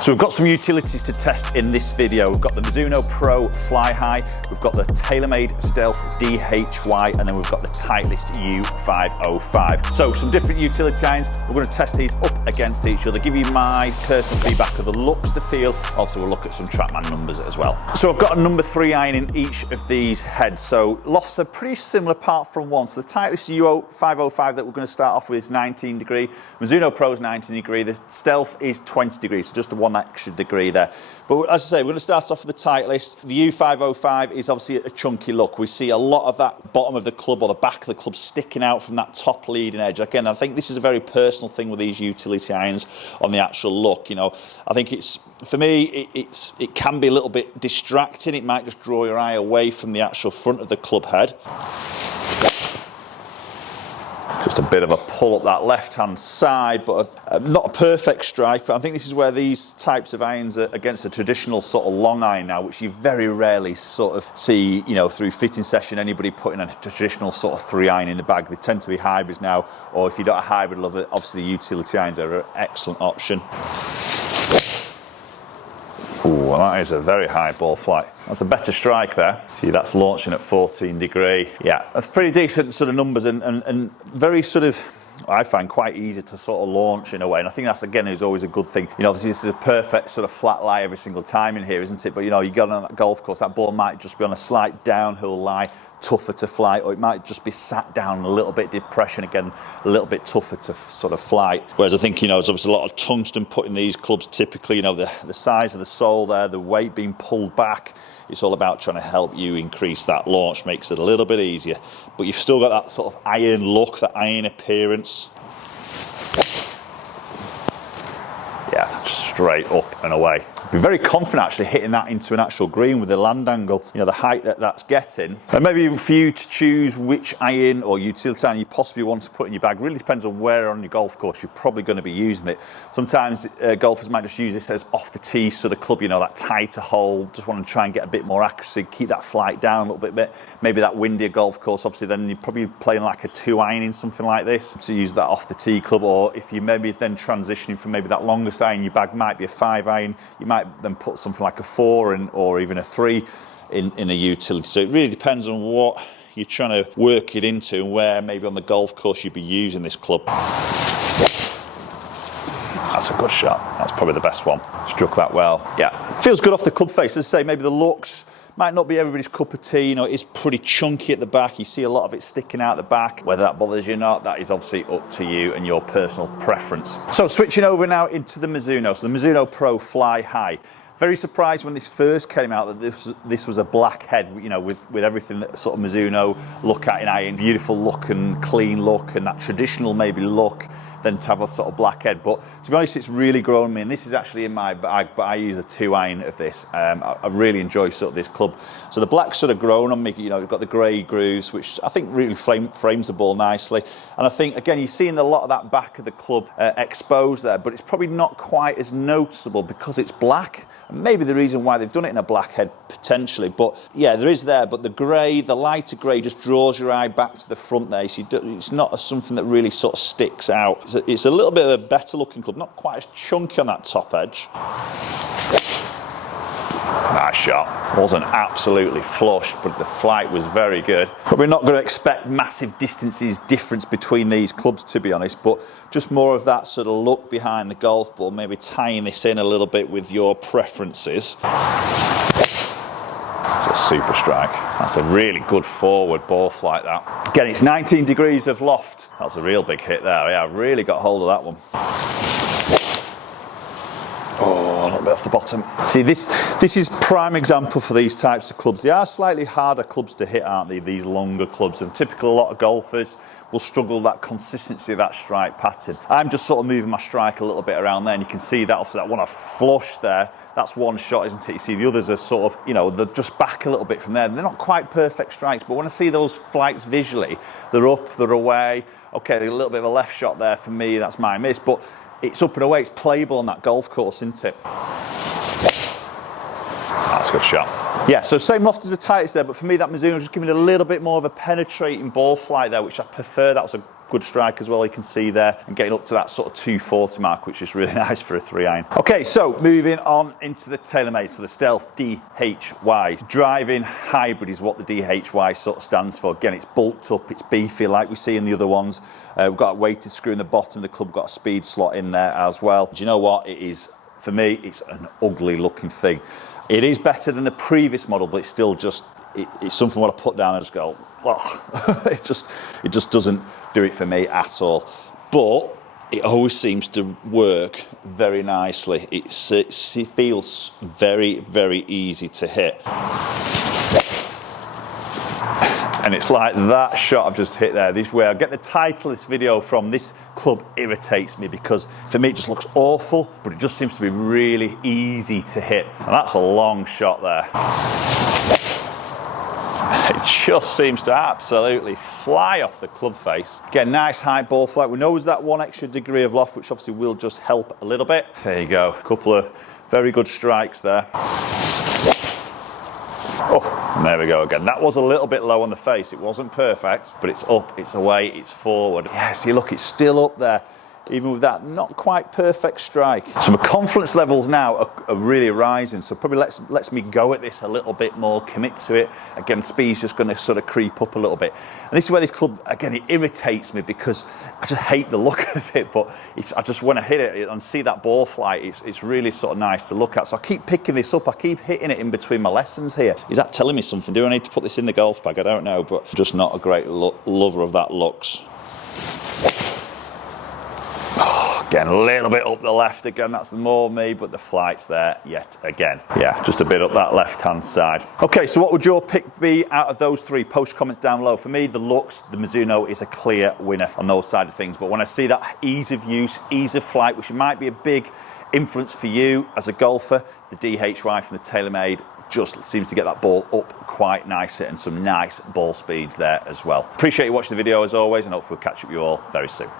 So we've got some utilities to test in this video. We've got the Mizuno Pro Fly High, we've got the TaylorMade Stealth DHY, and then we've got the Titleist U505. So some different utility irons. We're going to test these up against each other, give you my personal feedback of the looks, the feel. Also we'll look at some TrackMan numbers as well. So I've got a number 3 iron in each of these heads. So lofts are pretty similar apart from one. So the Titleist U505 that we're going to start off with is 19 degree. Mizuno Pro is 19 degree. The Stealth is 20 degrees, so just a one extra degree there. But as I say, we're going to start off with the Titleist. The U505 is obviously a chunky look. We see a lot of that bottom of the club or the back of the club sticking out from that top leading edge. Again, I think this is a very personal thing with these utility irons on the actual look. You know, I think it's, for me, it can be a little bit distracting. It might just draw your eye away from the actual front of the club head. Just a bit of a pull up that left-hand side, but not a perfect strike. But I think this is where these types of irons are against a traditional sort of long iron now, which you very rarely sort of see, you know, through fitting session, anybody putting a traditional sort of 3 iron in the bag. They tend to be hybrids now, or if you're not a hybrid lover, obviously the utility irons are an excellent option. Ooh, that is a very high ball flight. That's a better strike there. See, that's launching at 14 degree. Yeah, that's pretty decent sort of numbers and very sort of, I find quite easy to sort of launch in a way. And I think that's, again, is always a good thing. You know, obviously this is a perfect sort of flat lie every single time in here, isn't it? But, you know, you go on that golf course, that ball might just be on a slight downhill lie, tougher to fly, or it might just be sat down a little bit, depression, again, a little bit tougher to sort of fly. Whereas I think, you know, there's obviously a lot of tungsten put in these clubs typically, you know, the size of the sole there, the weight being pulled back. It's all about trying to help you increase that launch, makes it a little bit easier. But you've still got that sort of iron look, that iron appearance. Yeah, just straight up and away. Be very confident actually hitting that into an actual green with the land angle, you know, the height that that's getting. And maybe for you to choose which iron or utility iron you possibly want to put in your bag really depends on where on your golf course you're probably going to be using it. Sometimes golfers might just use this as off the tee sort of club, you know, that tighter hole, just want to try and get a bit more accuracy, keep that flight down a little bit. Maybe that windier golf course, obviously then you're probably playing like a 2 iron in something like this. So use that off the tee club, or if you maybe then transitioning from maybe that longest iron, your bag might be a 5 iron, you might then put something like a 4 in, or even a 3 in a utility. So it really depends on what you're trying to work it into and where maybe on the golf course you'd be using this club. That's a good shot. That's probably the best one. Struck that well. Yeah, feels good off the club face. As I say, maybe the looks might not be everybody's cup of tea. You know, it's pretty chunky at the back. You see a lot of it sticking out the back. Whether that bothers you or not, that is obviously up to you and your personal preference. So switching over now into the Mizuno. So the Mizuno Pro Fly High. Very surprised when this first came out that this was a black head, you know, with everything that sort of Mizuno look at in iron. Beautiful look and clean look and that traditional maybe look, then to have a sort of black head. But to be honest, it's really grown on me, and this is actually in my bag, but I use a 2 iron of this. I really enjoy sort of this club. So the black's sort of grown on me, you know, you've got the grey grooves, which I think really frames the ball nicely. And I think, again, you're seeing a lot of that back of the club exposed there, but it's probably not quite as noticeable because it's black. And maybe the reason why they've done it in a black head, potentially. But yeah, there is there, but the grey, the lighter grey just draws your eye back to the front there. So it's not something that really sort of sticks out. It's a little bit of a better looking club, not quite as chunky on that top edge. It's a nice shot. Wasn't absolutely flush, but the flight was very good. But we're not going to expect massive distances difference between these clubs, to be honest, but just more of that sort of look behind the golf ball, maybe tying this in a little bit with your preferences. It's a super strike. That's a really good forward ball flight, that. Again, it's 19 degrees of loft. That's a real big hit there. Yeah, I really got hold of that one. Oh, a little bit off the bottom. See, this is prime example for these types of clubs. They are slightly harder clubs to hit, aren't they, these longer clubs? And typically a lot of golfers will struggle with that consistency of that strike pattern. I'm just sort of moving my strike a little bit around there, and you can see that off that one I flushed there. That's one shot, isn't it? You see the others are sort of, you know, they're just back a little bit from there. They're not quite perfect strikes, but when I see those flights visually, they're up, they're away. Okay, a little bit of a left shot there for me, that's my miss, but it's up and away, it's playable on that golf course, isn't it? That's a good shot. Yeah, so same loft as the Titleist there, but for me that Mizuno just giving a little bit more of a penetrating ball flight there, which I prefer. That was a good strike as well, you can see there, and getting up to that sort of 240 mark, which is really nice for a 3-iron. Okay, so moving on into the TaylorMade, so the Stealth DHY. Driving hybrid is what the DHY sort of stands for. Again, it's bulked up, it's beefy like we see in the other ones. We've got a weighted screw in the bottom of the club, we've got a speed slot in there as well. Do you know what? It is, for me, it's an ugly looking thing. It is better than the previous model, but it's still just, it's something what I put down and just go, oh. it just doesn't do it for me at all. But it always seems to work very nicely. It feels very, very easy to hit. And it's like that shot I've just hit there, this way. I get the Titleist video from. This club irritates me because for me it just looks awful, but it just seems to be really easy to hit. And that's a long shot there. It just seems to absolutely fly off the club face. Get a nice high ball flight. We know there's that 1 extra degree of loft, which obviously will just help a little bit. There you go, a couple of very good strikes there. Oh, and there we go again. That was a little bit low on the face. It wasn't perfect, but it's up, it's away, it's forward. Yeah, see, look, it's still up there, even with that not quite perfect strike. So my confidence levels now are really rising, so probably lets me go at this a little bit more, commit to it. Again, speed's just gonna sort of creep up a little bit. And this is where this club, again, it irritates me because I just hate the look of it, but I just want to hit it and see that ball flight. It's really sort of nice to look at. So I keep picking this up, I keep hitting it in between my lessons here. Is that telling me something? Do I need to put this in the golf bag? I don't know, but I'm just not a great lover of that looks. Again, a little bit up the left again, that's more me, but the flight's there yet again. Yeah, just a bit up that left-hand side. Okay, so what would your pick be out of those three? Post comments down below. For me, the looks, the Mizuno is a clear winner on those side of things, but when I see that ease of use, ease of flight, which might be a big influence for you as a golfer, the DHY from the TaylorMade just seems to get that ball up quite nicely and some nice ball speeds there as well. Appreciate you watching the video as always, and hopefully we'll catch up with you all very soon.